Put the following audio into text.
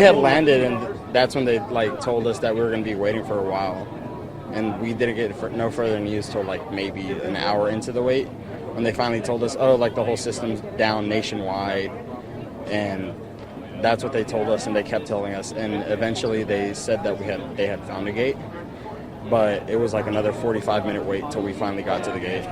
had landed, and that's when they told us that we were going to be waiting for a while, and we didn't get no further news till maybe an hour into the wait, when they finally told us, the whole system's down nationwide, and that's what they told us, and they kept telling us, and eventually they said that they had found a gate, but it was another 45-minute wait till we finally got to the gate.